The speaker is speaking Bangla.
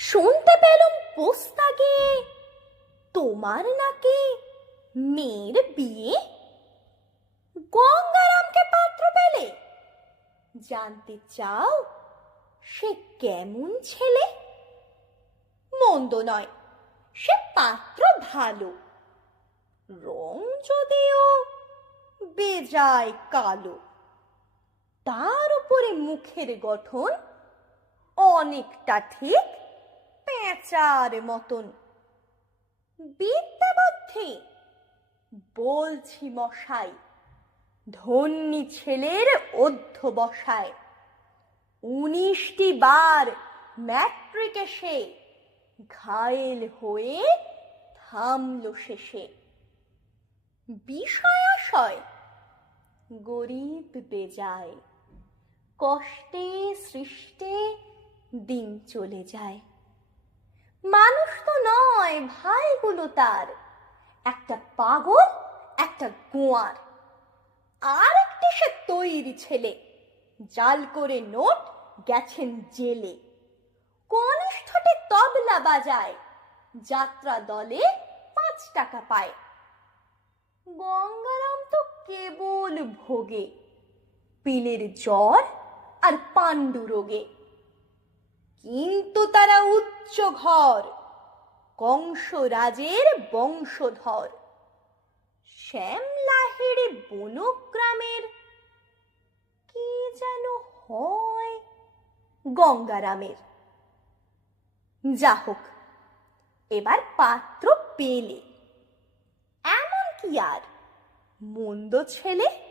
শুনতে পেলুম পোস্তাগে তোমার নাকি মেয়ের বিয়ে? গঙ্গারামকে পাত্র পেলে? জানতে চাও সে কেমন ছেলে? মন্দ নয়, সে পাত্র ভালো। রং যদিও বেজায় কালো, তার উপরে মুখের গঠন অনেকটা ঠিক। পেঁচার মতন। বিদ্যাবদ্ধে, বলছি মশাই, ধন্যী ছেলের অধ্যবসায়। উনিশটি বার ম্যাট্রিকে সে ঘায়েল হয়ে থামল শেষে। বিষয়াশয়, গরিব বেজায়, কষ্টে সৃষ্টে দিন চলে যায়। মানুষ তো নয়, ভাইগুলো তার। একটা পাগল, একটা গোয়ার। আর একটি সে তৈরি ছেলে, জাল করে নোট গেছেন জেলে। কনিষ্ঠটি তবলা বাজায়, যাত্রা দলে পাঁচ টাকা পায়। গঙ্গারাম তো কেবল ভোগে, পিলের জ্বর আর পাণ্ডু রোগে কিন্তু তারা উচ্চ ঘর কংসরাজের বংশধর। শ্যামলাহিড়ি বনগ্রামের কি যেন হয় গঙ্গারামের। যা হোক এবার পাত্র পেলে। এমন কি আর, মন্দ ছেলে